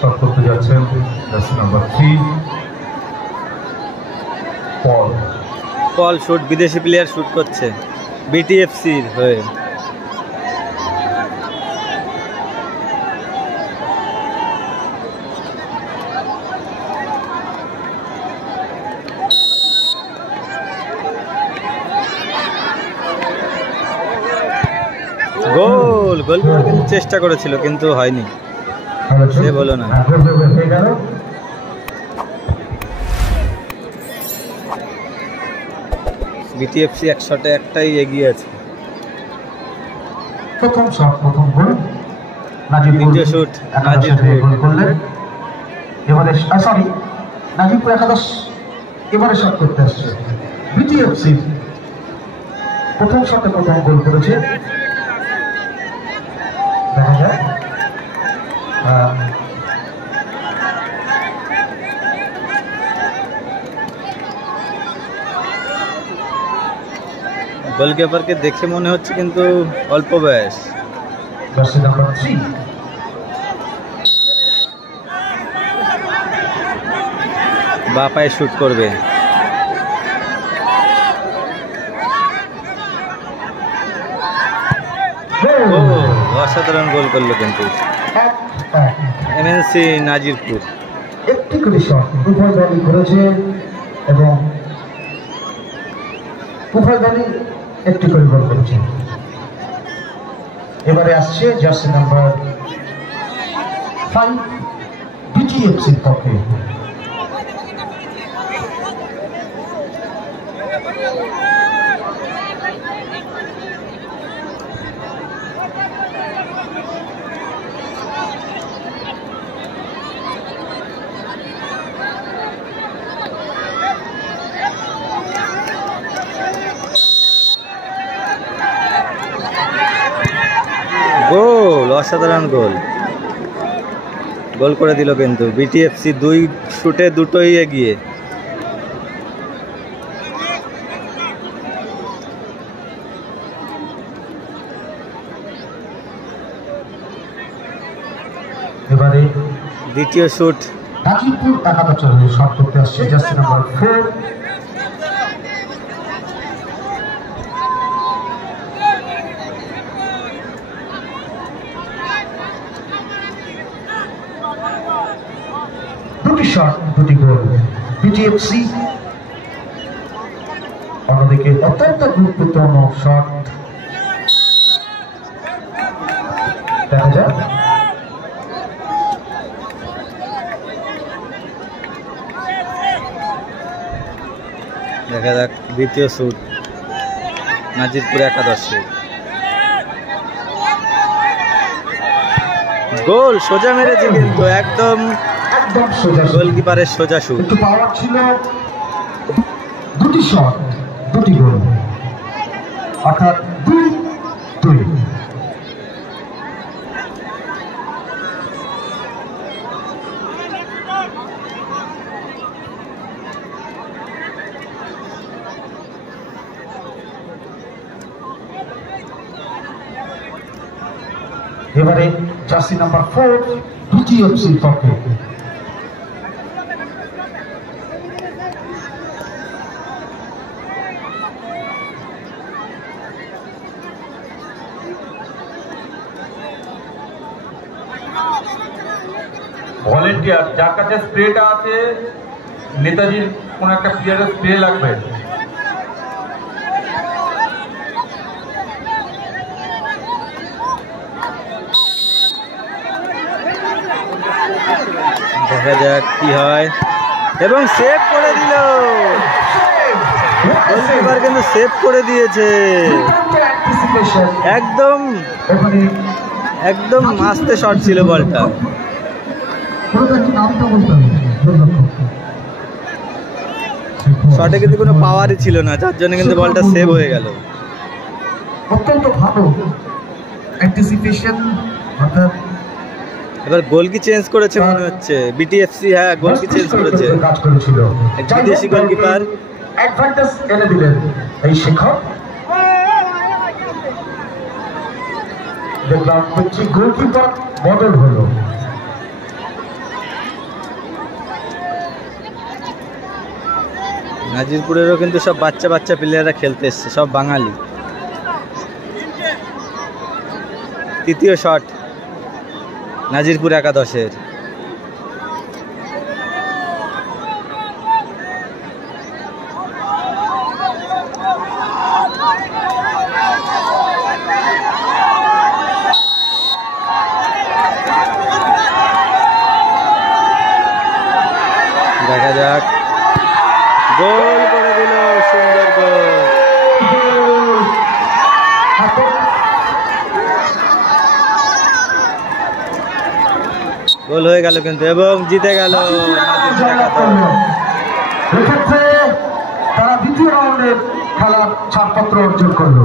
Shot করতে যাচ্ছেন jersey number 3 পল shoot, বিদেশি প্লেয়ার শুট করছে বিটিএফসির হয়ে। গোল গোল করার কিন্তু চেষ্টা করেছিল কিন্তু হয়নি, সে বলো না। বিটিএফসি 1 শটে একটাই এগিয়ে আছে। প্রথম শট, প্রথম গোল দ্বিতীয় শুট নাজিবপুর করলেন। এবারে সরি নাজিবপুর একাদশ এবারে শট করতে আসছে। বিটিএফসি প্রথম শটে প্রথম গোল করেছে। দেখা যায় গোলকিপারকে দেখে মনে হচ্ছে কিন্তু অল্প বয়স। জার্সি নাম্বার 3 বা পায়ে শুট করবে। অসাধারণ গোল করলো কিন্তু এমএনসি নাজিরপুর। একটি করে শট উভয় দলই করেছে এবং উভয় দলই একটি করে গোল করেছে। এবারে আসছে জার্সি নাম্বার 5 বিটিএফসির পক্ষে। গোল, অসাধারণ গোল, গোল করে দিল কিন্তু বিটিএফসি 2 শুটে দুটোই এগিয়ে। এবারে দ্বিতীয় শুট নাজিবপুর একাদশ শট করতে আসছে জার্সি নাম্বার 4 দুটি শট দুটি গোল বিটিএফসি। অন্যদিকে অত্যন্ত গুরুত্বপূর্ণ শট দেখা যায়। দেখা যাক দ্বিতীয় শুট নাজিরপুর একাদশে। গোল সোজা মেরেছে কিন্তু একদম সোজা গোলকিপারের সোজা শুট। একটু পাওয়ার ছিল, দুটি শট দুটি গোল অর্থাৎ 2-2। এবারে জার্সি নাম্বার 4 বিটিএফসির পক্ষে। ভলেন্টিয়ার যার কাছে স্প্রেটা আছে, নেতাজির কোন একটা প্লেয়ারের স্প্রে লাগবে। দেখা যাক কি হয় এবং সেভ করে দিল গোলকিপার, কিন্তু সেভ করে দিয়েছে একদম একদম আস্তে শট ছিল বলটা। শটে কিন্তু কোনো পাওয়ারই ছিল না, যার জন্য কিন্তু বলটা সেভ হয়ে গেল। অত্যন্ত ভালো অ্যান্টিসিপেশন। অর্থাৎ এবার গোল কি চেঞ্জ করেছে মনে হচ্ছে বিটিএফসি। হ্যাঁ, গোল কি চেঞ্জ করেছে, কাজ করেছিল বিদেশি গোলকিপার অ্যাডভান্টেজ এনে দিলেন এই শিক্ষক। দেখলাম গোলকিপার বদল হলো। নাজিরপুরেরও কিন্তু সব বাচ্চা বাচ্চা প্লেয়াররা খেলতে এসছে, সব বাঙালি। তৃতীয় শট নাজিরপুর একাদশের। দেখা যাক, গোল করে দিল, সুন্দর গোল। গোল হয়ে গেল কিন্তু, এবং জিতে গেল নাজিরপুর একাদশ। এক্ষেত্রে তারা দ্বিতীয় রাউন্ডের খেলার ছাড়পত্র অর্জন করলো।